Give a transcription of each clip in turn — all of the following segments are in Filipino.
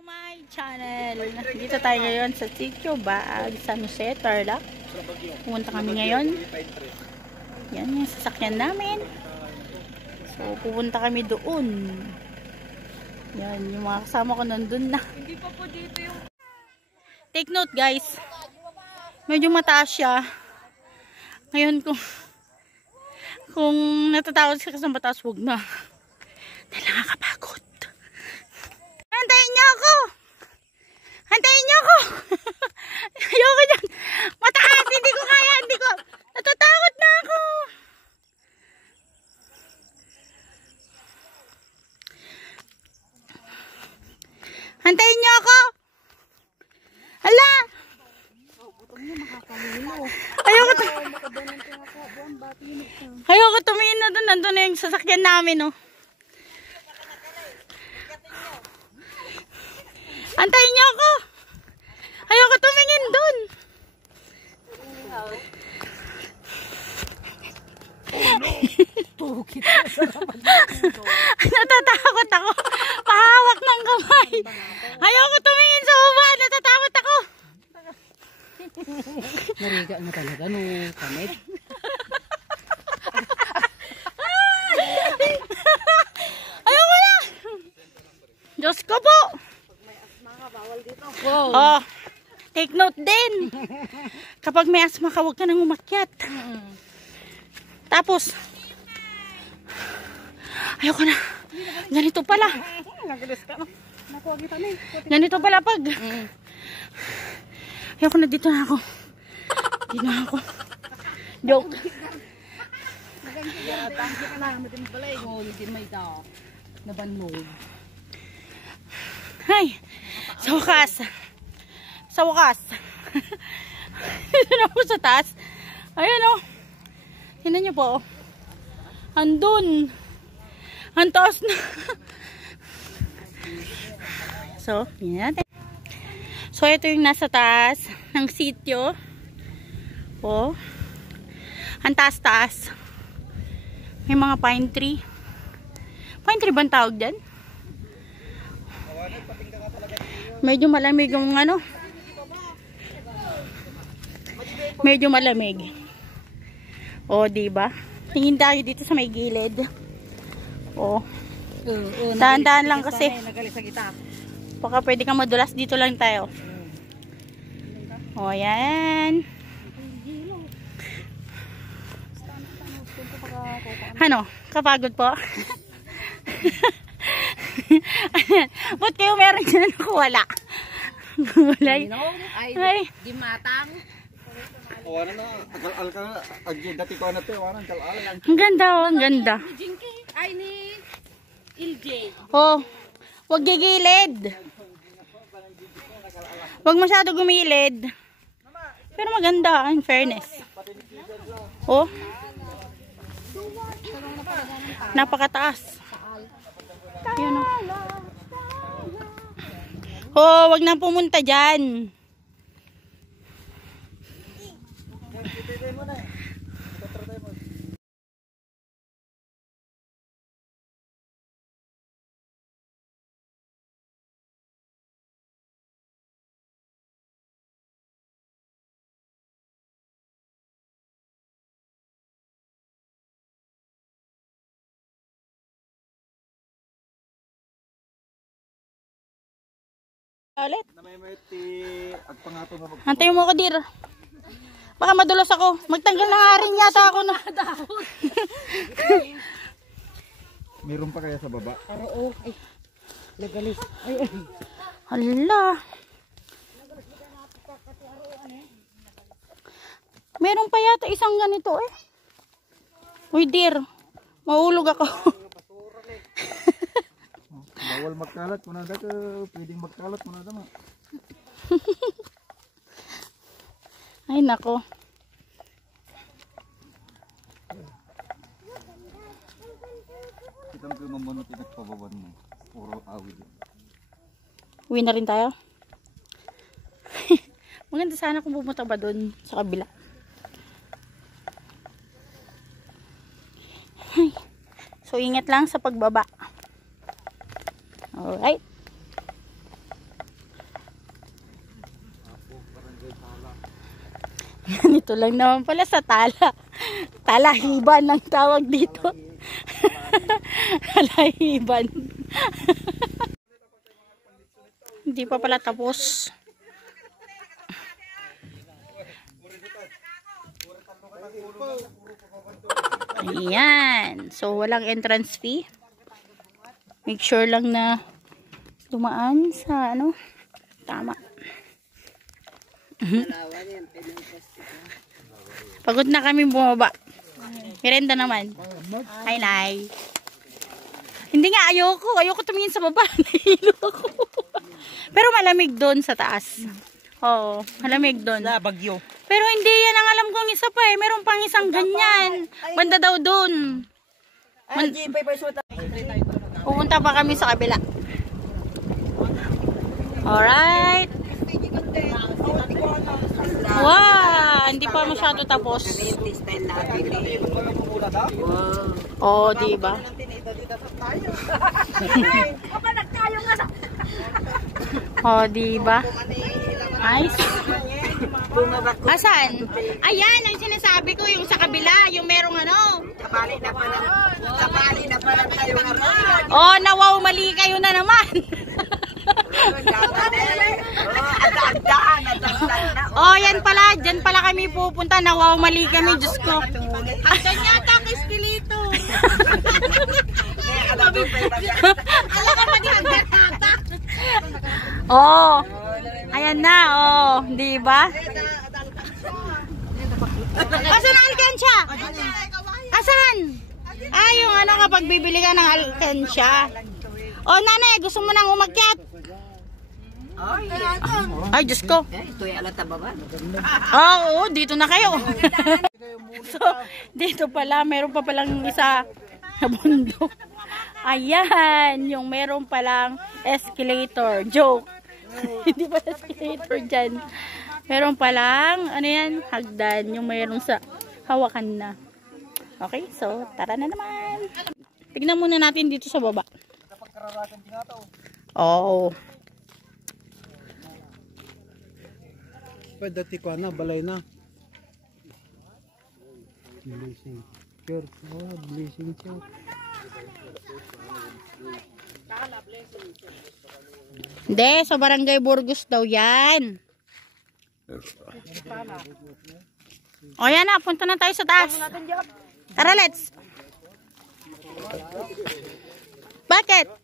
to my channel. Dito tayo ngayon sa Sitio Baag, San Jose, Tarlac. Pumunta kami ngayon. Yan yung sasakyan namin. So, pupunta kami doon. Yan, yung mga kasama ko nandun na. Hindi pa po dito yung... Take note guys. Medyo mataas siya. Ngayon kung natatakot ka sa mataas, huwag na. Dahil nakakapagod. Hantayin niyo ako! Hantayin niyo ako! Ayoko dyan! Mataas! Hindi ko kaya! Hindi ko! Natatakot na ako! Hantayin niyo ako! Hala! Ayoko tumingin na doon. Nandun na yung sasakyan namin, oh. Antayin niyo ako. Ayoko tumingin doon. Natatakot ako. Pahawak ng kamay. Ayoko tumingin sa baba. Natatakot ako. Nariga na talaga no kamit. Ayoko na. Diyos ko po. Wow. Oh, take note din. Kapag may asma ka, huwag ka nang umakyat. Tapos, ayoko na. Ganito pala. Ganito pala pag. Ayoko na, dito na ako. Dito na ako. Joke. Ay, sa wakas. Sa wakas. Dito na ako sa taas. Ayan o. Tingnan niyo po. Andun. Ang taas na. So, yan natin. So, ito yung nasa taas ng sitio. Oh. Ang taas-taas. May mga pine tree. Pine tree ba ang tawag dyan? Medyo malamig yung ano. Medyo malamig. O, diba? Tingin tayo dito sa may gilid. O. Dahan-dahan lang kasi. Baka pwede kang madulas. Dito lang tayo. O, yan. Ano? Kapagod po? Ba't kayo meron dyan ako wala? Gulay. Ay, di matang. Wala na, al ka dati ko na 'to, wala kal-al. Ang ganda, oh, ang ganda. Ay ni LJ. Oh, wag gigilid. Wag masyado gumilid. Pero maganda, in fairness. Oh. Napakataas. Yun, oh. Oh, wag nang pumunta dyan. Ulit. Hantayin mo ako, dear. Baka madulas ako. Magtanggal na nga rin yata ako na. Meron pa kaya sa baba? Oo. Ay. Nagalis. Ay. Hala. Meron pa yata isang ganito eh. Uy, dear. Mahulog ako. Bawal magkalat mo na daw, pwedeng magkalat mo na daw. Ay nako. Kitang ko naman pinagpababan mo. Puro awid. Uwi na rin tayo. Maganda sana kung pumunta ba doon sa kabila. Ay. So ingat lang sa pagbaba. Alright. Ganito lang naman pala sa tala. Talahiban ang tawag dito. Talahiban. Hindi pa pala tapos. Ayan. So, walang entrance fee. Make sure lang na dumaan sa ano. Tama. Pagod na kami bumaba. Merenda naman. Hi, Nay. Hindi nga, ayoko tumingin sa baba. Nahilo ako. Pero malamig doon sa taas. Oo, malamig doon. Sa Bagyo. Pero hindi yan ang alam kong isa pa eh. Meron pang isang ganyan. Banda daw doon. Pupunta pa kami sa kabila. Alright. Wow, hindi pa masyado tapos. Oh, diba? Oh, diba? Nice. Asan? Ayan, ang sinasabi ko, yung sa kabila, yung merong ano. Sabali na pala tayo. Oh, nawaw, mali kayo na naman. Oh, yan pala, dyan pala kami pupunta. Nawaw, mali kami, Diyos ko. Hanggang yata ang estilito. Alam ka pa di hanggang yata. Oh, ayan na, oh, di ba? Asan ang alkansya? Asan? Ah, yung ano kapag bibili ka ng alkansya. Oh, nanay, gusto mo nang umakyat? Ay, Diyos ko. Ito ay alata baba. Oo, dito na kayo. So, dito pala, meron pa palang isa na bundok. Ayan, yung meron palang escalator. Joke. Hindi pa escalator dyan. Meron palang, ano yan, hagdan. Yung meron sa hawakan na. Okay, so, tara na naman. Tignan muna natin dito sa baba. Oo. Pwede dati ko na, balay na. Blessing church. Oh, blessing church. Hindi, sa Barangay Burgos daw yan. O yan na, punta na tayo sa taas. Tara, let's. Bakit?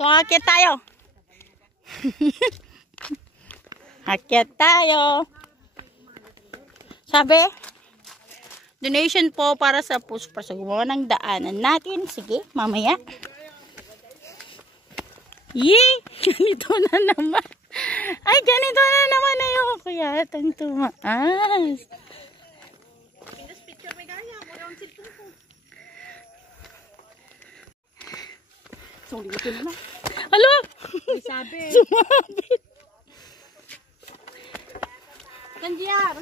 So, akyat tayo. Akyat tayo. Sabi, donation po para sa push para sa gumawa ng daanan natin. Sige, mamaya. Yee! Ganito na naman. Ay, ganito na naman. Ayoko yatang tumaas. Sorry, ito na. Alo! May sabi. Sumabit. Kandiar.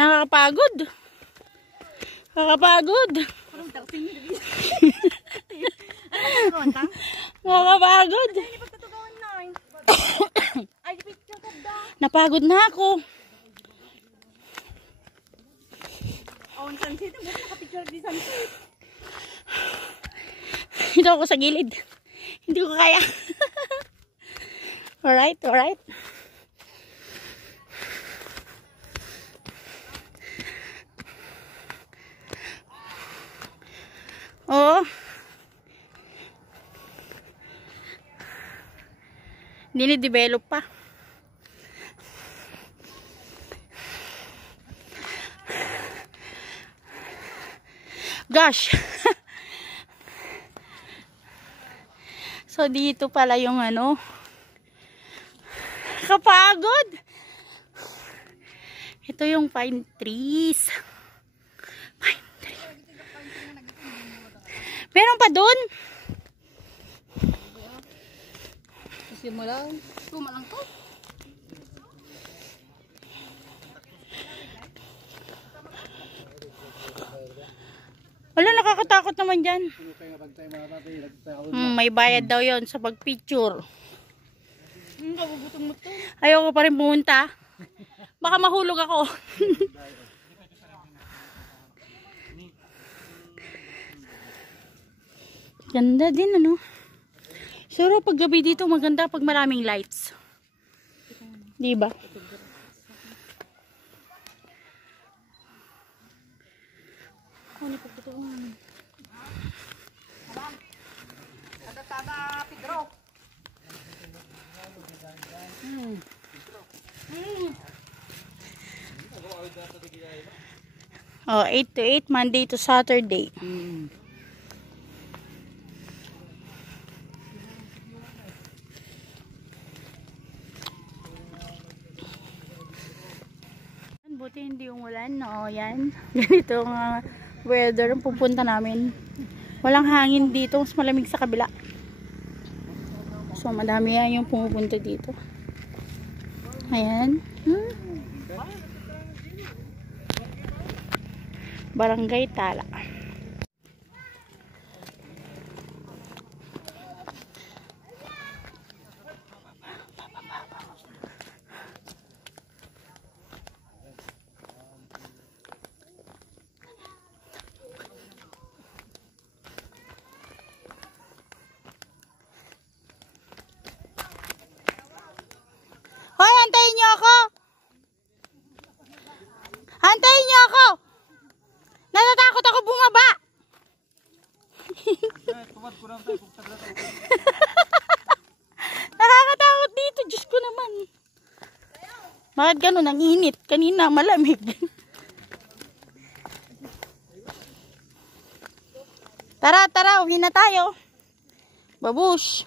Nakakapagod. Nakakapagod. Nakakapagod. Napagod na ako. Dito ako sa gilid. Hindi ko kaya. Alright, alright. Oo. Dinidevelop pa. Gosh. So, dito pala yung ano. Kapagod. Ito yung pine trees. Pine tree. Meron pa dun. Simulang. Tumalang to. Wala, nakakatakot naman dyan. May bayad daw yon sa pagpicture. Ayoko pa rin pumunta. Baka mahulog ako. Ganda din, ano? Siguro pag gabi dito maganda pag maraming lights. Diba? Oh, 8 to 8, Monday to Saturday. Buti hindi umulan. Oo, yan. Ganito ang weather ang pupunta namin. Walang hangin dito. Mas malamig sa kabila. So, madami yan yung pumupunta dito. Ayan. Barangay Tala. Hoy, antayin niyo ako! Antayin niyo ako! Natatakot ako bumaba! Nakakatakot dito, Diyos ko naman. Bakit ganun, ang init? Kanina malamig. Tara, tara, uwi na tayo. Babush.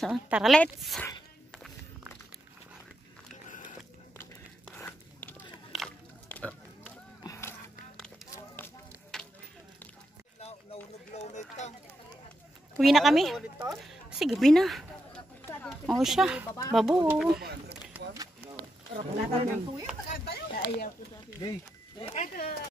So, tara, let's. Uwi na kami. Kasi gabi na. Oo siya. Babo.